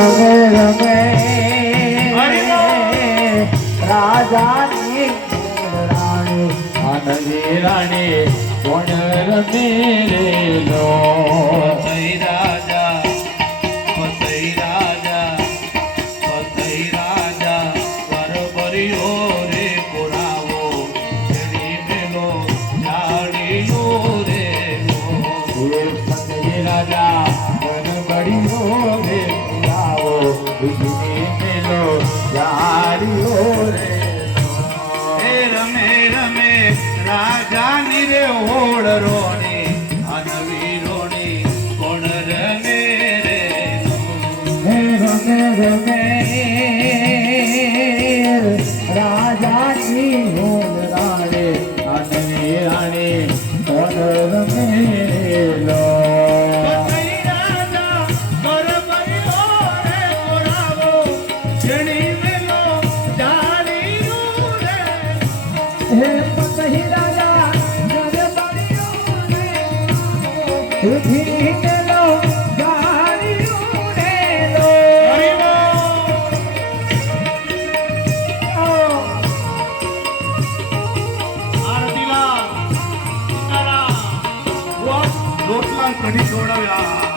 રમે રમે રાજાની રાણી આનંદી રાણી કોણ રમે રે લો રાજા પતઈ રાજા બરબરીઓ રે પુરાવો છેડી મેલો જાડીઓ રે પતઈ રાજા બરબરીઓ રે પુરાવો છેડી મેલો જાડીઓ રે રમે રમે રાજાની રે હોડ રોણી આનવી રોણી કોણ રમે રે રમે રમે રાજાની હોડ રાણે આનવી રાણી કોણ રમે લો હે પતઈ રાજા બરબરીઓ રે ઉઠી મેલો જાડીઓ રે લો રોટલા કઢી ખવડાવ્યા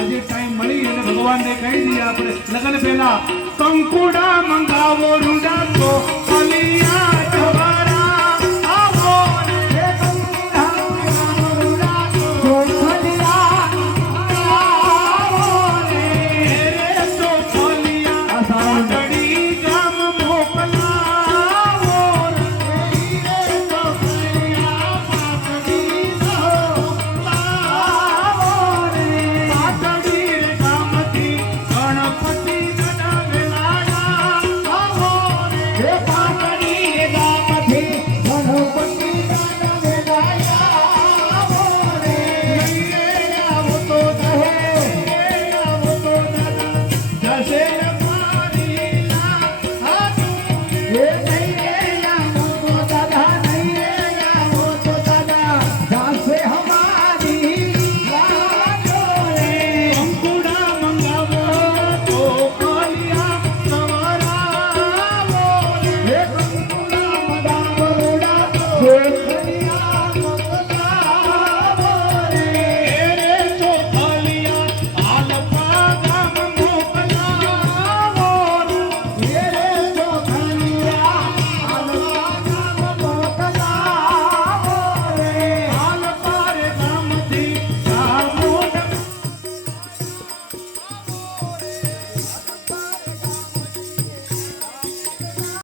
આજે ટાઈમ મળી અને ભગવાનને કહી દઈએ આપણે લગ્ન પહેલા કંકુડા મંગાવો રૂડા તો કલિયા